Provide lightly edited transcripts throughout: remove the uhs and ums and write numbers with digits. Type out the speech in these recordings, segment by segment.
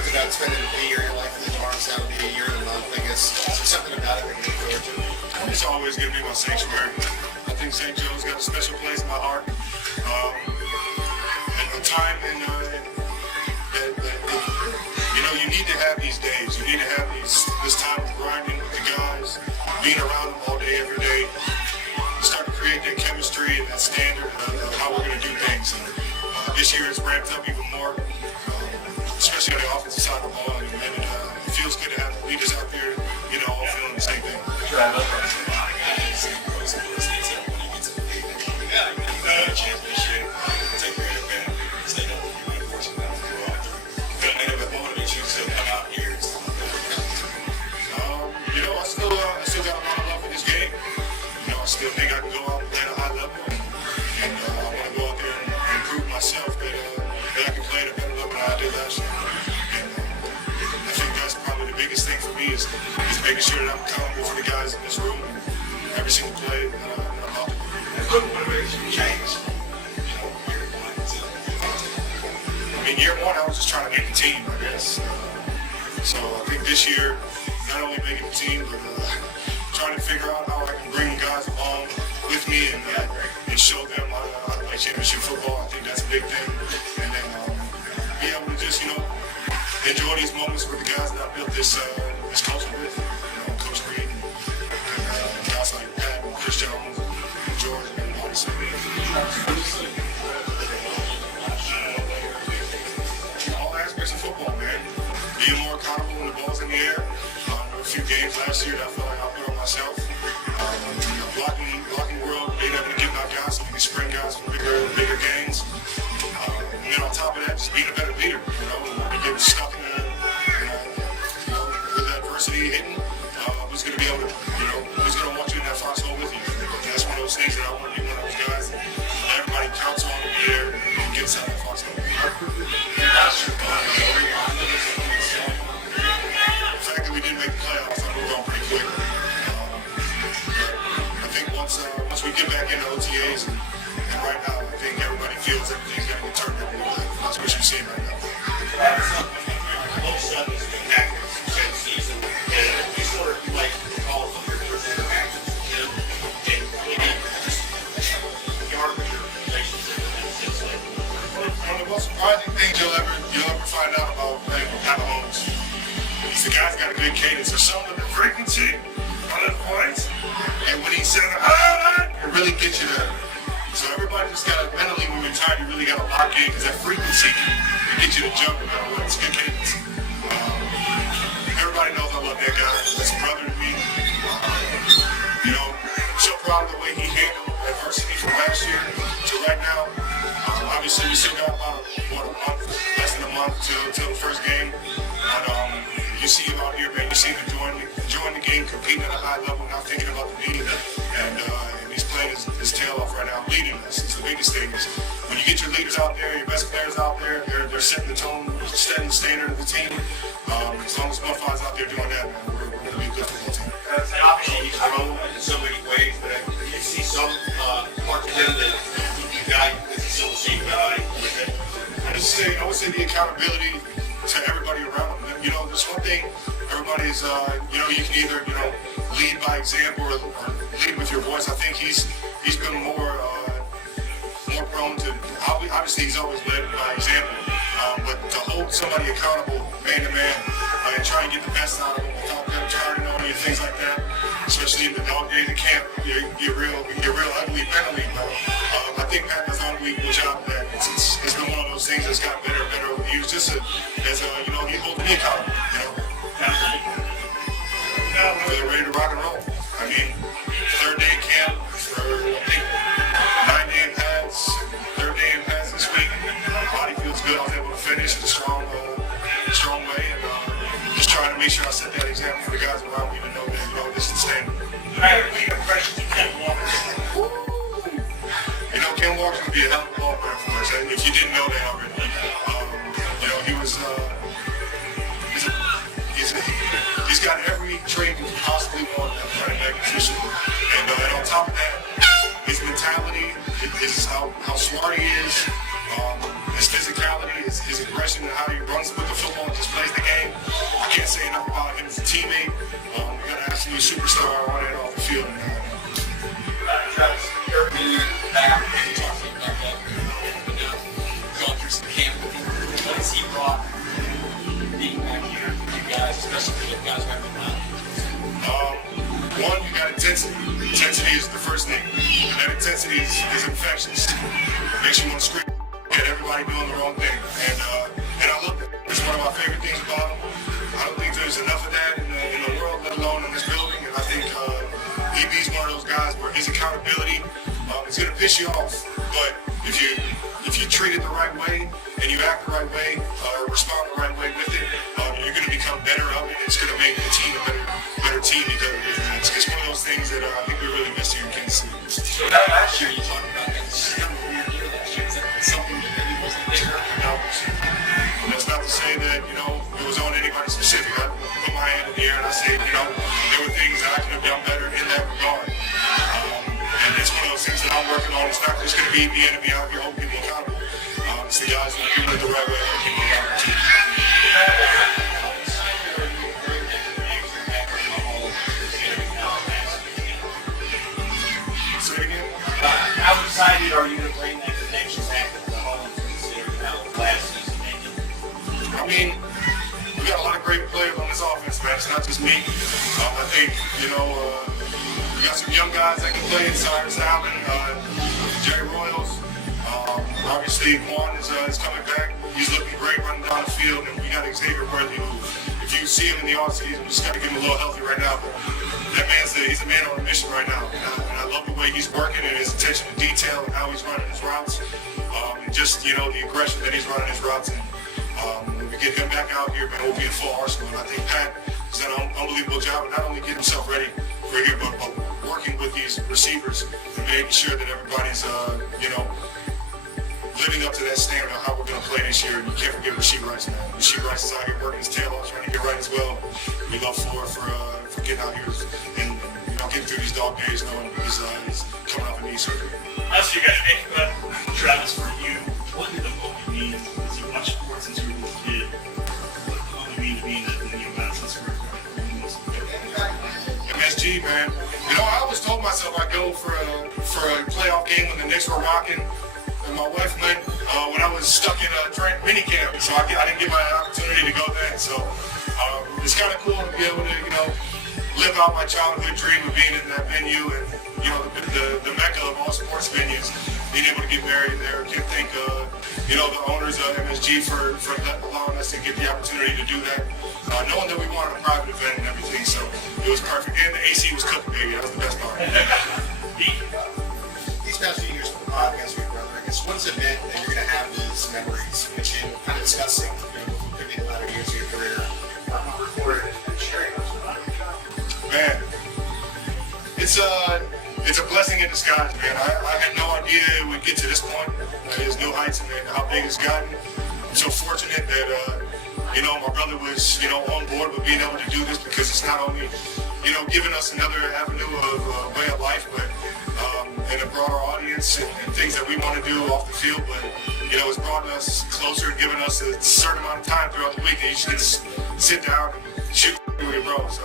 talked about spending a year in your life, and then tomorrow's now will be a year and a month, I guess. So something about it that you look forward to. It's always going to be my sanctuary. I think St. Joe's got a special place in my heart. And the time you need to have these days. You need to have this time of grinding with the guys, being around them all day, every day. Start to create that chemistry and that standard of how we're going to do things. And this year it's ramped up even more, especially on the offensive side of the ball. And it feels good to have the leaders out there, all feeling the same thing. I still got a lot of love for this game. I still think I can go out and play at a high level, and I want to go out there and prove myself that I can play at a better level than I did last year. And I think that's probably the biggest thing for me is making sure that I'm accountable for the guys in this room every single play that I'm out there. What makes you change? Year one, I was just trying to make the team, I guess. So I think this year, not only making the team, but trying to figure out how I can bring guys along with me and show them how to play championship football. I think that's a big thing. And then be able to just, enjoy these moments with the guys that I built this culture with. Coach Green and guys like Pat and Chris Jones and George and all this stuff. All aspects of football, man. Being more accountable when the ball's in the air. A few games last year that I felt like I put on myself. Blocking world, being able to get my guys so we can sprint guys for bigger gains. And then on top of that, just being a better leader. When you get stuck in with adversity hitting, who's going to be able to, who's going to want you in that foxhole with you. That's one of those things that I want to be one of those guys that everybody counts on to be there and get us out of that foxhole. We didn't make the playoffs. I moved on pretty quick. I think once we get back into OTAs and right now, I think everybody feels everything's going to get turned up a little bit. That's what you're seeing right now. Most of us been active since season, and we sort of like all of your actions, and just yard with your relationship since then. One of the most surprising things you'll ever find out about playing with Pat Mahomes. The guy's got a good cadence. There's some of the frequency on the points, and when he says, it really gets you there. So everybody just got to, mentally when you're tired, you really got to lock in, because that frequency can get you to jump no matter what. It's good cadence. Everybody knows I love that guy. That's a brother to me. So proud of the way he handled adversity from last year to right now. Obviously, we still got about, less than a month till the first game. But, you see him out here, man. You see him enjoying the game, competing at a high level, not thinking about the lead. And he's playing his tail off right now, leading us. It's the biggest thing. When you get your leaders out there, your best players out there, they're setting the tone, setting the standard of the team. As long as Buffalo's out there doing that, man, we're going to be a good football team. Obviously, he's grown in so many ways, but you see some parts of him that you guys still the same guy. I would say the accountability to everybody around him. There's one thing, everybody's, you can either, lead by example or lead with your voice. I think he's been more prone to, obviously he's always led by example, but to hold somebody accountable man to man and try and get the best out of them without them turning on you, things like that, especially in the dog days, it can't get real ugly mentally, but I think Pat does an unbelievable job of that. It's been one of those things that's gotten better and better over the years, just he holds me accountable, They're ready to rock and roll. I mean, third day in camp for, I think, 9-day in pads, third day in pads this week. Body feels good. I was able to finish in a strong way, and just trying to make sure I set that example for the guys around me to know that, this is the standard. I have a impression of Ken Walker. Ken Walker's going to be a hell of a ball player for us. If you didn't know that already. He was, he's got every trait you can possibly want in that running back position. And on top of that, his mentality, how smart he is, his physicality, his aggression, and how he runs with the football and just plays the especially with guys who have been out? One, you got intensity. Intensity is the first thing. And that intensity is infectious. It makes you want to scream at everybody doing the wrong thing. And I love that. It's one of my favorite things about him. I don't think there's enough of that in the world, let alone in this building. And I think EB's one of those guys where his accountability is going to piss you off. But if you treat it the right way and you act the right way, respond the right way with it, you're going to become better of it. It's going to make the team a better team because of it. It's one of those things that I think we really missed here in Kansas City. So last year you talked about that. This is kind of a weird year last year. Is that something that maybe wasn't there? No. That's not to say that, it was on anybody specific. I put my hand in the air and I said, there were things that I could have done better in that regard. And it's one of those things that I'm working on. It's not just going to be me and be out here holding people accountable. It's the guys that are doing it the right way and people around the team. Say it again? How excited are you to bring that connection back to the home, considering how last season ended? I mean, we got a lot of great players on this offense, man. It's not just me. I think, we got some young guys that can play inside of Allen, Jerry Royals. Obviously, Quan is coming back. He's looking great running down the field. And we got Xavier Worthy, who, if you see him in the offseason, we just got to get him a little healthy right now. But that he's a man on a mission right now. And I love the way he's working and his attention to detail and how he's running his routes. And just, the aggression that he's running his routes. And when we get him back out here, man, we'll be in full arsenal. And I think Pat has done an unbelievable job of not only getting himself ready for here, but working with these receivers and making sure that everybody's, living up to that standard of how we're going to play this year. And you can't forget Rasheed Rice, man. Rasheed Rice is out here working his tail off, trying to get right as well. We love Ford for getting out here and getting through these dog days, knowing he's coming off a knee surgery. As you guys think about Travis, for you, what did the movie mean? As you watch sports since you were a little kid, what did the movie mean to be in the Madison Square Garden? MSG, man. I always told myself I'd go for a playoff game when the Knicks were rocking. And my wife went when I was stuck in a Trent minicamp, so I didn't get my opportunity to go then. So it's kind of cool to be able to, live out my childhood dream of being in that venue and, the mecca of all sports venues, being able to get married there. Can't thank, the owners of MSG for allowing us to get the opportunity to do that. Knowing that we wanted a private event and everything, so it was perfect. And the AC was cooking, baby. That was the best part. These past few years for the podcast, brother, I guess what's it meant that you're going to have these memories, which you kind of discussing, could be the latter years of your career, recorded and sharing those with others? Man, it's a blessing in disguise, man. I had no idea it would get to this point. There's new heights and how big it's gotten. I'm so fortunate that my brother was on board with being able to do this because it's not only giving us another avenue of way of life, but and a broader audience and things that we want to do off the field, but it's brought us closer and given us a certain amount of time throughout the week that you should just sit down and shoot with your bro. So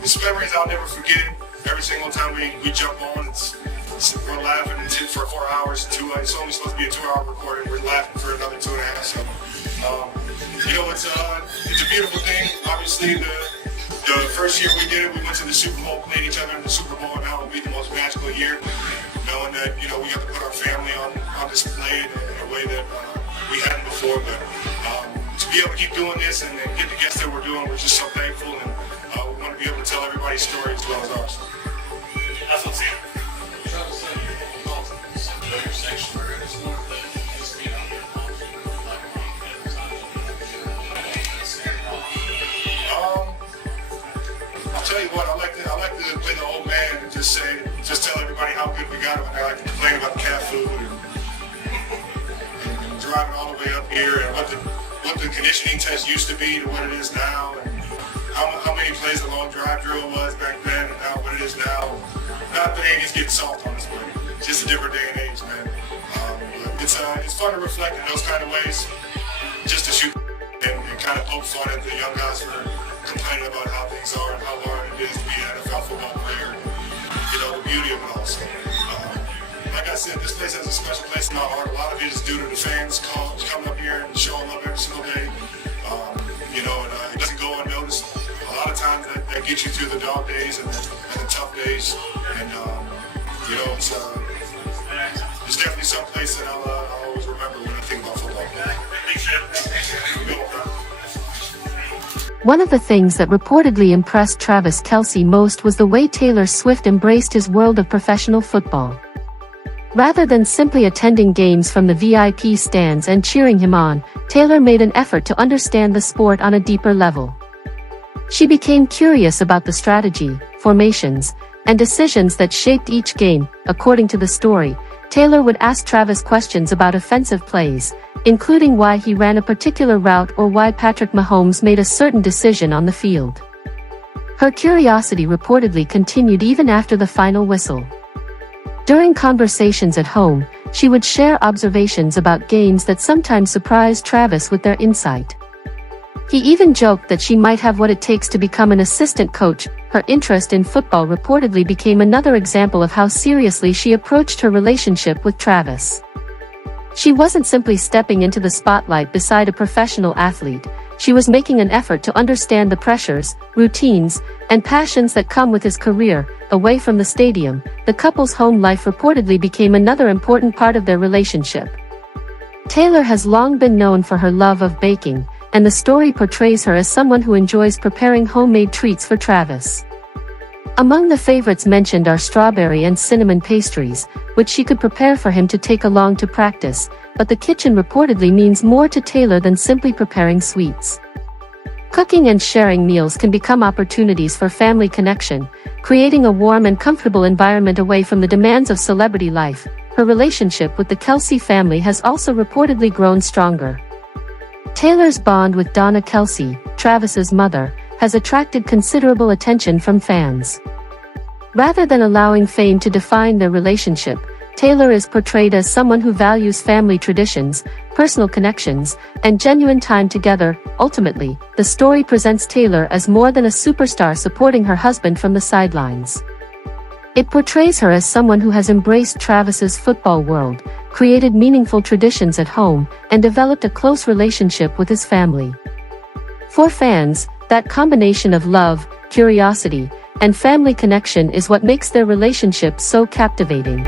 it's memories I'll never forget. Every single time we jump on, we're laughing for 4 hours. It's only supposed to be a 2-hour recording. We're laughing for another 2.5. So it's a beautiful thing. Obviously, the first year we did it, we went to the Super Bowl, played each other in the Super Bowl, and that will be the most magical year. Knowing that we got to put our family on display in a way that we hadn't before. But to be able to keep doing this and get the guests that we're doing, we're just so thankful, and we want to be able to tell everybody's story as well as ours. That's what's here. Travis, your sanctuary is one of the things being out there. I'll tell you what, I like to play the old man and just tell everybody how good we got it. I like to complain about the cat food and driving all the way up here and what the conditioning test used to be to what it is now, and how many plays the long drive drill was back then and now what it is now. Not that ain't just getting soft on us, but it's just a different day and age, man. But it's fun to reflect in those kind of ways, just to shoot and kind of poke fun at the young guys for complaining about how things are and how hard it is to be an NFL football player. The beauty of it all. So, like I said, this place has a special place in my heart. A lot of it is due to the fans coming up here and showing up every single day. And it doesn't go unnoticed. get you through the dog days and the tough days. And you know, it's definitely some place that I'll always remember when I think about football. One of the things that reportedly impressed Travis Kelce most was the way Taylor Swift embraced his world of professional football. Rather than simply attending games from the VIP stands and cheering him on, Taylor made an effort to understand the sport on a deeper level. She became curious about the strategy, formations, and decisions that shaped each game. According to the story, Taylor would ask Travis questions about offensive plays, including why he ran a particular route or why Patrick Mahomes made a certain decision on the field. Her curiosity reportedly continued even after the final whistle. During conversations at home, she would share observations about games that sometimes surprised Travis with their insight. He even joked that she might have what it takes to become an assistant coach. Her interest in football reportedly became another example of how seriously she approached her relationship with Travis. She wasn't simply stepping into the spotlight beside a professional athlete, she was making an effort to understand the pressures, routines, and passions that come with his career. Away from the stadium, the couple's home life reportedly became another important part of their relationship. Taylor has long been known for her love of baking, and the story portrays her as someone who enjoys preparing homemade treats for Travis. Among the favorites mentioned are strawberry and cinnamon pastries, which she could prepare for him to take along to practice, but the kitchen reportedly means more to Taylor than simply preparing sweets. Cooking and sharing meals can become opportunities for family connection, creating a warm and comfortable environment away from the demands of celebrity life. Her relationship with the Kelce family has also reportedly grown stronger. Taylor's bond with Donna Kelce, Travis's mother, has attracted considerable attention from fans. Rather than allowing fame to define their relationship, Taylor is portrayed as someone who values family traditions, personal connections, and genuine time together. Ultimately, the story presents Taylor as more than a superstar supporting her husband from the sidelines. It portrays her as someone who has embraced Travis's football world, created meaningful traditions at home, and developed a close relationship with his family. For fans, that combination of love, curiosity, and family connection is what makes their relationship so captivating.